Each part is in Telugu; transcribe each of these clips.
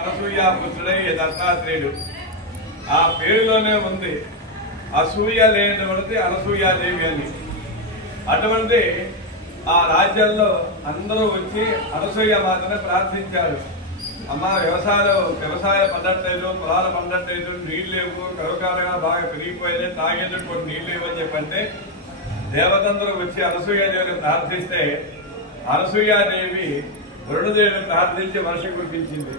అనసూయాపుత్రుడై దత్తాత్రేయుడు ఆ పేరులోనే ఉంది. అసూయ లేనటువంటి అనసూయాదేవి అని. అటువంటి ఆ రాజ్యంలో అందరూ వచ్చి అనసూయ మాతను ప్రార్థించారు. అమ్మ వ్యవసాయ పండట్లేదు, పొలాలు పండట్లేదు, నీళ్ళు లేవు, కరుకాలుగా బాగా పెరిగిపోయింది, తాగేందుకు కొన్ని నీళ్ళు లేవు అని చెప్పంటే దేవతందరూ వచ్చి అనసూయాదేవిని ప్రార్థిస్తే అనసూయాదేవి వరుణదేవిని ప్రార్థించి వర్షం కురిపించింది.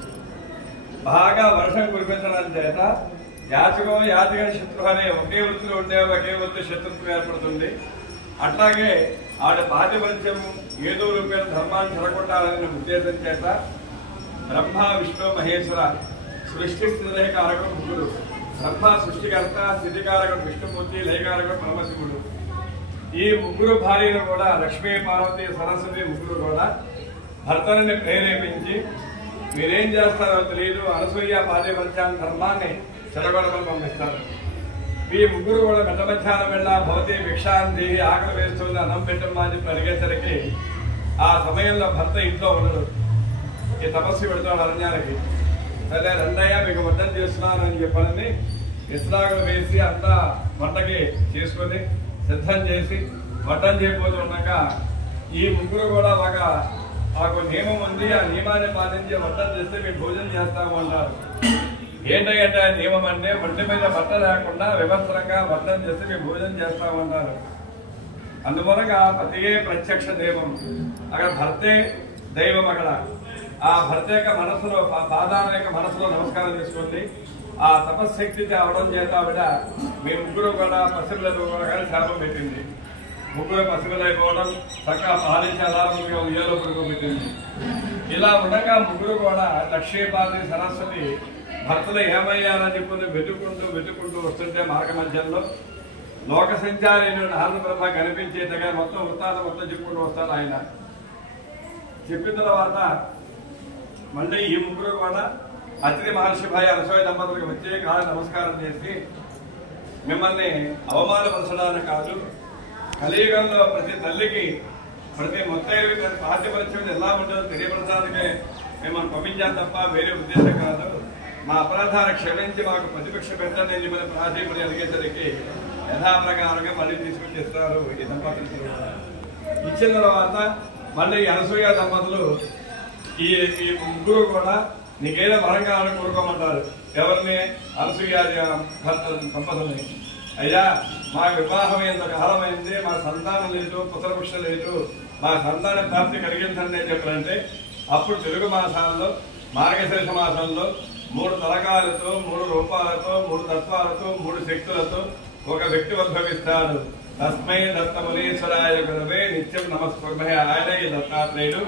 బాగా వర్షం కురిపించడం చేత యాచకం శత్రువు అనే ఒకే వృత్తిలో ఉండే ఒకే వృత్తి శత్రుత్వం ఏర్పడుతుంది. అట్లాగే ఆడ పాతిపత్యం ఏదో రూపాయల ధర్మాన్ని చెడగొట్టాలనే ఉద్దేశం చేత బ్రహ్మ విష్ణు మహేశ్వర సృష్టి స్థితికారకుడు ముగ్గురు. బ్రహ్మ సృష్టికర్త, స్థితికారకుడు విష్ణుమూర్తి, లయకారకుడు పరమశివుడు. ఈ ముగ్గురు భార్యలు కూడా లక్ష్మీ, పార్వతి, సరస్వతి ముగ్గురు కూడా భర్తలని ప్రేరేపించి మీరేం చేస్తారో తెలియదు, అనసూయ పాతిపత్యాన్ని ధర్మాన్ని చెడగొడమని పంపిస్తారు. ఈ ముగ్గురు కూడా మెట్ట మధ్యాహ్నం వెళ్ళా భవతి భిక్షాంతి ఆకలి వేస్తుంది, అన్నం పెట్టమ్మా అని చెప్పి అడిగేసరికి ఆ సమయంలో భర్త ఇంట్లో ఉండడు. ఈ తపస్సు పెడతాడు అరణ్యానికి. సరే రెండయ్య మీకు వడ్డం చేస్తున్నాను అని చెప్పాలని ఇస్రాకులు వేసి అంతా వంటకి చేసుకొని సిద్ధం చేసి వడ్డం చేయబోతూ ఉండగా ఈ ముగ్గురు కూడా ఒక నియమం ఉంది, ఆ నియమాన్ని పాటించి వడ్డం చేస్తే మేము భోజనం చేస్తాము అంటారు. ఏంటంటే ఆ నియమం అంటే ఒంటి మీద బట్ట లేకుండా వ్యవస్థరంగా వడ్డం చేస్తే మేము భోజనం చేస్తామంటారు. అందువలన పతియే ప్రత్యక్ష దైవం, అక్కడ భర్తే దైవం. అక్కడ ఆ భర్త యొక్క మనసులో, పాదాల యొక్క మనసులో నమస్కారం చేసుకుంది. ఆ తపశక్తికి అవడం చేత ఆవిడ మీ ముగ్గురు కూడా పసిపిల్లలు కానీ శాపం పెట్టింది. ముగ్గురు పసిపిల్లైపోవడం, చక్కగా పాలించి అలాగే ఉయ్యాలో పడుకోబెట్టింది. ఇలా ఉండగా ముగ్గురు కూడా లక్ష్మీపార్వతి, సరస్వతి భర్తలు ఏమయ్యారని చెప్పి వెతుక్కుంటూ వస్తుంటే మార్గ మధ్యంలో లోక సంచారి నారద బ్రహ్మ కనిపించేటగా మొత్తం వృత్తాలు మొత్తం చెప్పుకుంటూ వస్తారు. ఆయన చెప్పిన తర్వాత మళ్ళీ ఈ ముగ్గురు కూడా అత్రి మహర్షి భార్య అనసూయ దంపతులకు వచ్చే కాదు నమస్కారం చేసి మిమ్మల్ని అవమానపరచడానికి కాదు, కలియుగంలో ప్రతి తల్లికి ప్రతి మొత్తం తన పాఠ్యపరిచయం ఎలా ఉంటుందో తెలియపరచడానికే మిమ్మల్ని పంపించాను తప్ప వేరే ఉద్దేశం కాదు. మా అపరాధాన్ని క్షమించి మాకు ప్రతిపక్ష పెట్టండి అని మిమ్మల్ని ప్రార్థింపని అడిగేసరికి యథాప్రకారంగా మళ్ళీ తీసుకొచ్చేస్తారు ఈ దంపతులు. ఇచ్చిన తర్వాత మళ్ళీ అనసూయ దంపతులు ఈ ముగ్గురు కూడా నీకేదో వరం కావాలని కోరుకోమంటారు. ఎవరిని? అనసూయ భర్త దంపతుల్ని. అయ్యా మా వివాహం ఎంత కాలమైంది, మా సంతానం లేదు, పుత్రపక్ష లేదు, మా సంతాన ప్రాప్తి కలిగించండి అని చెప్పారంటే అప్పుడు తెలుగు మాసాల్లో మార్గశీర్ష మాసంలో 3 తలకాలతో, 3 రూపాలతో, 3 తత్వాలతో, 3 శక్తులతో ఒక వ్యక్తి ఉద్భవిస్తాడు. తస్మై దత్తమునీశ్వరాయ గురవే నిత్యం నమస్కృమహే. ఆయన ఈ దత్తాత్రేయుడు.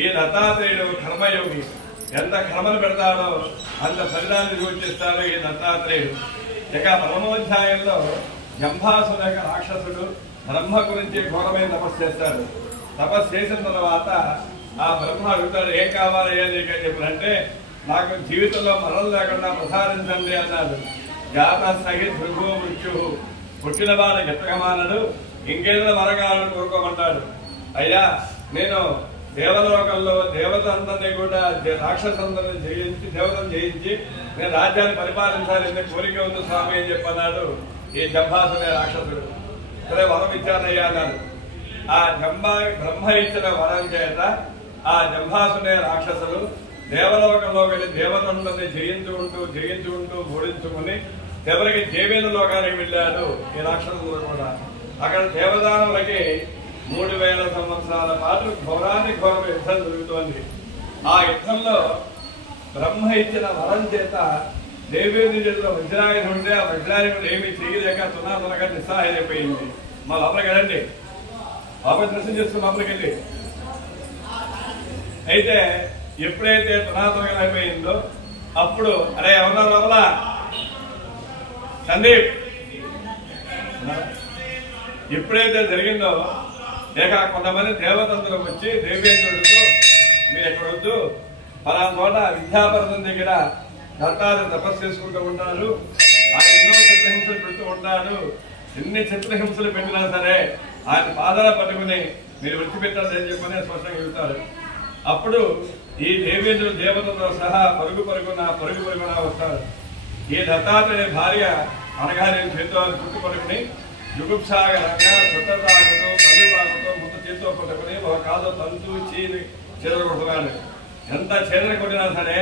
ఈ దత్తాత్రేయుడు కర్మయోగి. ఎంత కర్మలు పెడతాడో అంత ఫలితాన్ని సూచిస్తాడు ఈ దత్తాత్రేయుడు. ఇక 1వ అధ్యాయంలో జంభాసుర రాక్షసుడు బ్రహ్మ గురించి ఘోరమైన తపస్సు చేస్తాడు. తపస్సు చేసిన తర్వాత ఆ బ్రహ్మ అడుగుతాడు, ఏం కావాలయ్యా నీకని చెప్పారంటే నాకు జీవితంలో మరణం లేకుండా ప్రసాదించండి అన్నాడు. జాత సహి ధ్రువో మృత్యు, పుట్టిన వాడు గెత్తకమానడు, ఇంకేదో వరగాలను కోరుకోమంటాడు. అయ్యా నేను దేవలోకంలో దేవతందరినీ కూడా రాక్షసందరిని జయించి, దేవతను జయించి నేను రాజ్యాన్ని పరిపాలించాలని కోరిక ఉంది స్వామి అని చెప్పన్నాడు ఈ జంభాసునే రాక్షసుడు. సరే వరం ఇచ్చానయ్యా అన్నాడు. ఆ బ్రహ్మ ఇచ్చిన వరం చేత ఆ జంభాసునే రాక్షసులు దేవలోకంలో వెళ్ళి దేవతందరిని జయించుకుంటూ ఓడించుకుని చివరికి దేవేంద్ర లోకానికి వెళ్ళాడు ఈ రాక్షసులు కూడా. అక్కడ దేవదానులకి 3000 సంవత్సరాల పాటు ఘోరానికి ఘోర యుద్ధం జరుగుతోంది. ఆ యుద్ధంలో బ్రహ్మ ఇచ్చిన వరం చేత దేవేంద్ర చేతిలో వజ్రాయుధం ఉంటే ఆ వజ్రాయుధం ఏమీ చేయలేక తునాతునగా నిస్సహాయమైపోయింది. మా లోపలికి వెళ్ళండి, బాబు దర్శనం చేసుకుని లోపలికి వెళ్ళి. అయితే ఎప్పుడైతే తునాతునగా అయిపోయిందో అప్పుడు అరే ఎవరన్నారు లోపల సందీప్, ఎప్పుడైతే జరిగిందో లేక కొంతమంది దేవతంతులు వచ్చి దేవేంద్రుడితో మీరు ఎక్కడ వద్దు, పలానా చోట విద్యాపర్వతం దగ్గర దత్తాత్రేయుడు తపస్సు చేసుకుంటూ ఉంటాడు, ఆయన ఎన్నో చిత్రహింసలు పెడుతూ ఉంటాడు, ఎన్ని చిత్రహింసలు పెట్టినా సరే ఆయన పాదాలు పట్టుకుని మీరు విడిచిపెట్టాలి అని చెప్పని స్పష్టంగా చెబుతారు. అప్పుడు ఈ దేవేంద్రుడు దేవతలతో సహా పరుగు పరుగున వస్తాడు. ఈ దత్తాత్రేయ భార్య అనగానే చేతితో చుట్టుపడుకుని జుగుప్సాగరంగా చుట్ట తాగుతూ కళ్ళు తాగుతూ ముందు చేతితో పట్టుకుని ఒక కాదు తంతు చీని చెదరగొడుతున్నాడు. ఎంత చెదరగొట్టినా సరే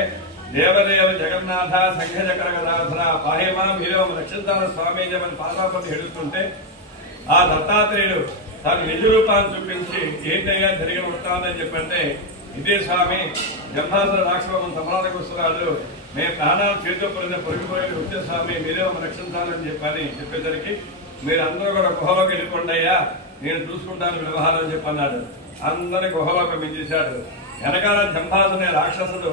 దేవదేవ జగన్నాథ సంఘచక్ర గదాధర పాహేమాం హీరోం రక్షించాల స్వామి అని పాదాపతి హెడుతుంటే ఆ దత్తాత్రేయుడు తన నిజ రూపాన్ని చూపించి ఏంటయ్యా జరిగిన వృత్తాంతని చెప్పంటే, ఇదే స్వామి జంభాసుర రాక్షసం తమరాలకు వస్తున్నాడు, మేము ప్రాణాలు చేతితో పడిన పొరుగు వచ్చే స్వామి మీరే రక్షించాలని చెప్పేసరికి మీరందరూ కూడా గుహలోకి వెళ్ళిపోండి అయ్యా, నేను చూసుకుంటాను వ్యవహారం చెప్పన్నాడు. అందరి గుహలోకి మించేశాడు. వెనకాల జంభాసునే రాక్షసుడు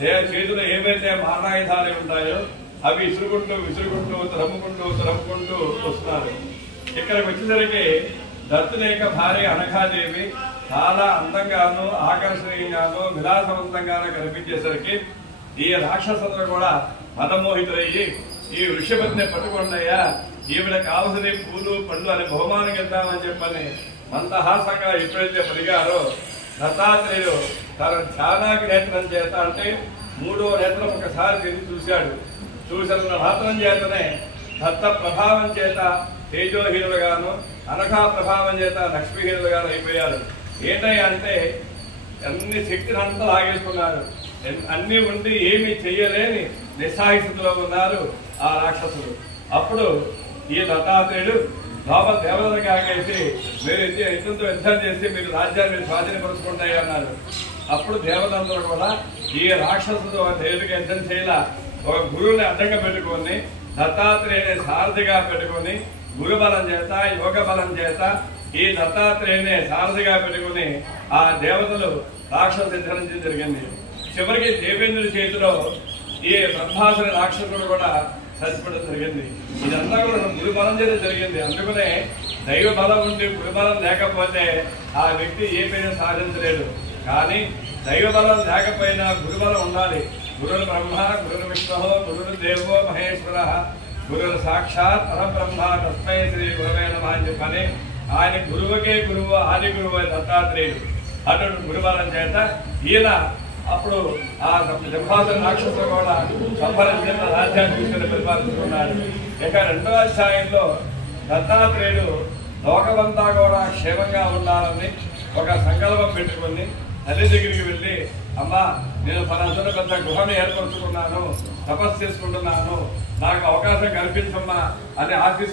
చేతులు ఏవైతే మారణాయుధాలు ఉంటాయో అవి విసురుకుంటూ త్రమ్ముకుంటూ వస్తున్నారు. ఇక్కడికి వచ్చేసరికి దత్తుని యొక్క భార్య అనఘాదేవి చాలా అందంగాను ఆకర్షణీయంగాను విలాసవంతంగాను కనిపించేసరికి ఈ రాక్షసులు కూడా మదమోహితులయ్యి ఈ వృషభతిని పట్టుకుండయ్యా, ఈవిడ కావలసిన పూలు పళ్ళు అని బహుమానం ఇద్దామని చెప్పని మందహాసంగా ఎప్పుడైతే పలిగారో దత్తాత్రేయుడు తన ధ్యానాకి నేత్రం చేత అంటే 3వ నేత్రం ఒకసారి తిరిగి చూశాడు. చూసిన మాత్రం చేతనే దత్త ప్రభావం చేత తేజోహీనులుగాను అనఘా ప్రభావం చేత లక్ష్మీహీనులుగాను అయిపోయారు. ఏంటయ్యా అంటే అన్ని శక్తిని అంతా లాగేసుకున్నారు. అన్ని ఉండి ఏమి చెయ్యలేని నిస్సాహిస్థితిలో ఉన్నారు ఆ రాక్షసులు. అప్పుడు ఈ దత్తాత్రేయుడు లోపల దేవతలకు ఆగేసి మీరు ఇంతతో యుద్ధం చేసి మీరు రాజ్యాన్ని మీరు స్వాధీనపరుచుకుంటాయి అన్నారు. అప్పుడు దేవతందరూ కూడా ఈ రాక్షసుతో దేవుడికి యుద్ధం చేయాల ఒక గురువుని అడ్డంగా పెట్టుకొని దత్తాత్రేయుని సారథిగా పెట్టుకుని గురుబలం చేత యోగ బలం చేత ఈ దత్తాత్రేయుని సారథిగా పెట్టుకుని ఆ దేవతలు రాక్షసు యుద్ధం జరిగింది. చివరికి దేవేంద్రుడి చేతిలో ఈ బ్రహ్మాసుర రాక్షసుడు కూడా చచ్చిపోవడం జరిగింది. ఇదంతా కూడా గురుబలం చేత జరిగింది. అందుకనే దైవ బలం ఉండి గురుబలం లేకపోతే ఆ వ్యక్తి ఏ పైన సాధించలేడు. కానీ దైవ బలం లేకపోయినా గురుబలం ఉండాలి. గురుడు బ్రహ్మ, గురుడు విష్ణు, గురుడు దేవో మహేశ్వర, గురుడు సాక్షాత్ పరబ్రహ్మ తస్మై శ్రీ గురవే నమః అని చెప్పని ఆయన గురువుకే గురువు ఆది గురువు దత్తాత్రేయుడు. అటువంటి గురుబలం చేత ఈయన అప్పుడు ఆ జంభాసుర రాక్షసులు కూడా సంహరించిన రాజ్యాన్ని తీసుకుని పరిపాలించుకున్నాడు. ఇక 2వ అధ్యాయంలో దత్తాత్రేయుడు లోకమంతా కూడా క్షేమంగా ఉండాలని ఒక సంకల్పం పెట్టుకుని తల్లి దగ్గరికి వెళ్ళి, అమ్మా నేను ఫలానా పెద్ద గృహాన్ని ఏర్పరచుకున్నాను, తపస్సు చేసుకుంటున్నాను, నాకు అవకాశం కల్పించమ్మా అని ఆశిస్తూ